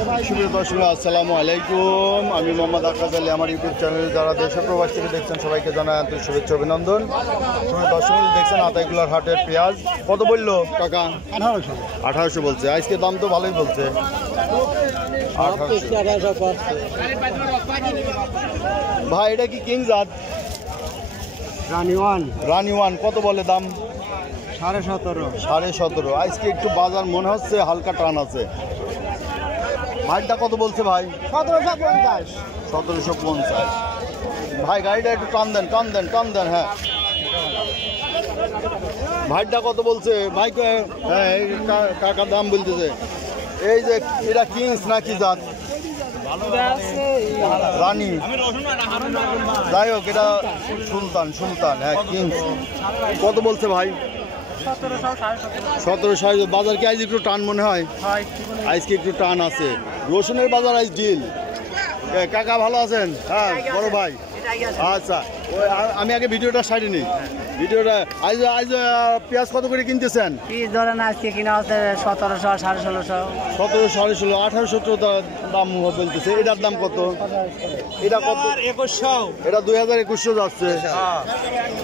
সুপ্রিয় দর্শক আসসালামু আলাইকুম। আমি মোহাম্মদ আকাশ আলী। আমার ইউটিউব চ্যানেলে যারা দেশে প্রবাস থেকে দেখছেন সবাইকে জানাই আন্তরিক শুভেচ্ছা অভিনন্দন। সুপ্রিয় দর্শক দেখছেন আতাইকুলার হাটের পেঁয়াজ কত বললো টাকা? 1800 বলছে। আজকে দাম তো ভালোই বলছে। 1800 ভাই, এটা কি কিং জাত? রানি ওয়ান কত বলে দাম? 17.5। আজকে একটু বাজার মনে হচ্ছে হালকা টান আছে। ভাইটা কত বলছে ভাই? 1750। ভাই গাড়িটা একটু টান দেন। হ্যাঁ, ভাইটা কত বলছে? ভাই হ্যাঁ, কাকার দাম বলতেছে। এই যে এটা কিংস নাকি জাত? রানী, যাই হোক এটা সুলতান। হ্যাঁ, কিংস কত বলছে ভাই? 1760। বাজার কি আজ একটু টান মনে হয়? আজকে একটু টান আছে। রসুনের বাজার আজ ডিল। কাকা ভালো আছেন? হ্যাঁ বড় ভাই। আচ্ছা, আমি আগে ভিডিওটা সাইডে নিই। ভিডিওটা আজ পেঁয়াজ কত করে কিনতেছেন? ধরেন আজকে কিনা হচ্ছে 1700, 1650। 1700, 1650, 1800 দাম বলতেছে। এটার দাম কত? এটা কত? 2100। এটা 2100 যাচ্ছে।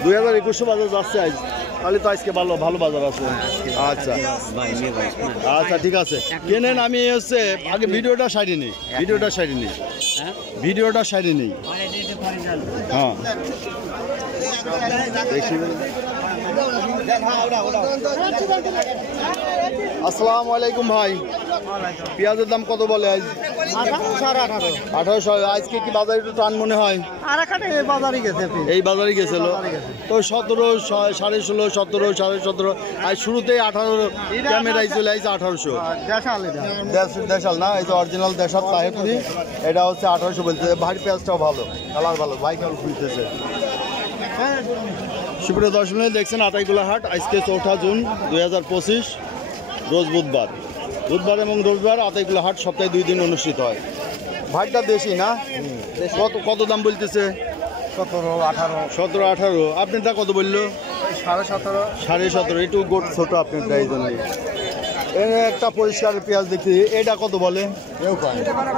2100 বাজার যাচ্ছে আজ। তাহলে তো আজকে ভালো বাজার আছে। আচ্ছা ঠিক আছে, কেনেন। আমি হচ্ছে আগে ভিডিওটা সাইডে নিই। হ্যাঁ আসসালামু আলাইকুম ভাই। পেঁয়াজের দাম কত বলে আজ? 1800। আজকে কি বাজারে একটু টান মনে হয়? এই বাজারে গেছিল তো 17, 16.5, 17, 17.5। আজ শুরুতেই 18 ক্যামেরায় চলে আসছে 1800। দেশাল না, এই যে অরিজিনাল দেশাল তাহেরপুরি। এটা হচ্ছে 1800 বলছে। ভারী পেঁয়াজটাও ভালো, কালার ভালো, বাইক খুঁজতেছে। সুপ্রিয় দর্শক দেখছেন আতাইকুলা হাট। আজকে 4 জুন 2025, রোজ বুধবার এবং রোববার আতাইকুলা হাট সপ্তাহে 2 দিন অনুষ্ঠিত হয়। ভাইটা দেশি না? কত দাম বলতেছে? 17, 18। আপনারটা কত বললো? 17.5। একটু গোট ছোট আপনারটা, এই জন্য। একটা পরিষ্কার পেঁয়াজ দেখি। এটা কত বলে?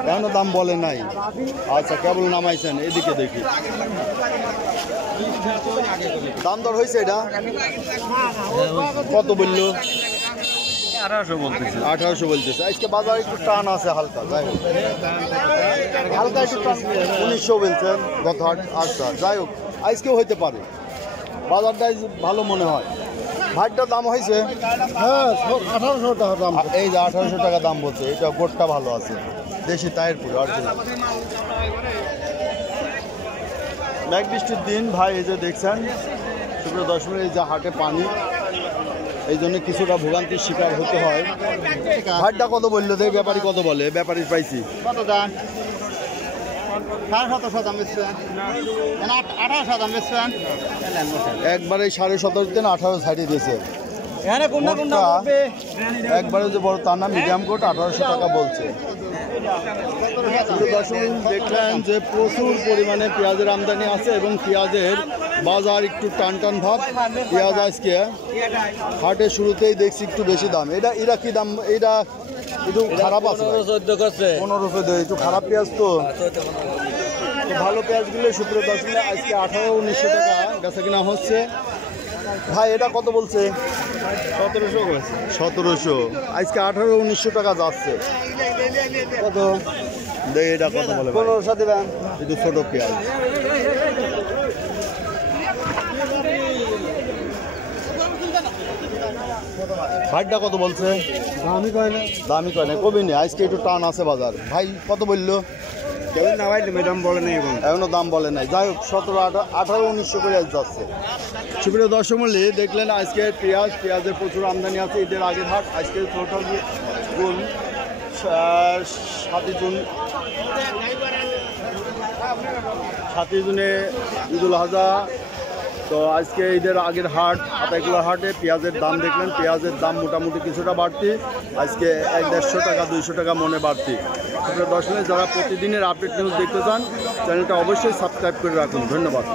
এখনো দাম বলে নাই। আচ্ছা, কেবল নামাইছেন। এদিকে দেখি দাম দর হয়েছে। এটা কত বললো? 1800 বলতেছে। আজকে বাজার একটু টান আছে হালকা একটু টান। 1900 বলছেন গত হাট। আচ্ছা যাই হোক, আজকেও হইতে পারে। বাজারটা ভালো মনে হয়। ভাইটার দাম হয়েছে? হ্যাঁ, 1800 টাকা দাম। এই যে 1800 টাকা দাম বলছে। এটা গোটটা ভালো আছে, দেশি তাহেরপুর অরিজিনাল। মেঘ বৃষ্টির দিন ভাই, এই যে দেখছেন সুপ্রিয় দর্শক, এই যে হাটে পানি, এই জন্য কিছুটা ভোগান্তির শিকার হতে হয়। ভাইটা কত বললো? দেখ ব্যাপারী কত বলে? ব্যাপারী পাইছি কত দাম? 17.5 দাম বেচছেন? 18 দাম বেচছেন? একবারে 17.5 দেন, 18 ছাড়িয়ে দিয়েছে। একবারে যে বড় তার নাম মিডিয়াম কোট 1800 টাকা বলছে। দেখলেন যে প্রচুর পরিমাণে পেঁয়াজের আমদানি আছে এবং পেঁয়াজের বাজার একটু টান ভাব। পেঁয়াজ আজকে হাটের শুরুতেই দেখছি একটু বেশি দাম। এটা কি দাম? এটা একটু খারাপ আছে, 15-14। একটু খারাপ পেঁয়াজ তো। ভালো পেঁয়াজগুলো সুপ্রিয় দর্শক আজকে 1800-1900 টাকা বেচা কিনা হচ্ছে। ভাই এটা কত বলছে? 1700। আজকে 1800-1900 টাকা যাচ্ছে। কত দেখ? এটা কত বলে? 1500 দেবেন। একটু ছোট পেঁয়াজ। ভাইটা কত বলছে? দামি কয় না, কবি নেই। আজকে একটু টান আছে বাজার। ভাই কত বললো? এখনো দাম বলে নাই। যাই হোক 17, 18, 1900 করে যাচ্ছে। সুপ্রিয় দর্শক মূল্যে দেখলেন আজকে পেঁয়াজের প্রচুর আমদানি আছে। ঈদের আগের হাট আজকে 7 জুনে ঈদুল আজহা। তো আজকে ঈদের আগের হাট আতাইকুলা হাটে পেঁয়াজের দাম দেখলেন। পেঁয়াজের দাম মোটামুটি কিছুটা বাড়তি। আজকে 100-150 টাকা 200 টাকা মনে বাড়তি। সুপ্রিয় দর্শক যারা প্রতিদিনের আপডেট নিউজ দেখতে চান চ্যানেলটা অবশ্যই সাবস্ক্রাইব করে রাখুন। ধন্যবাদ।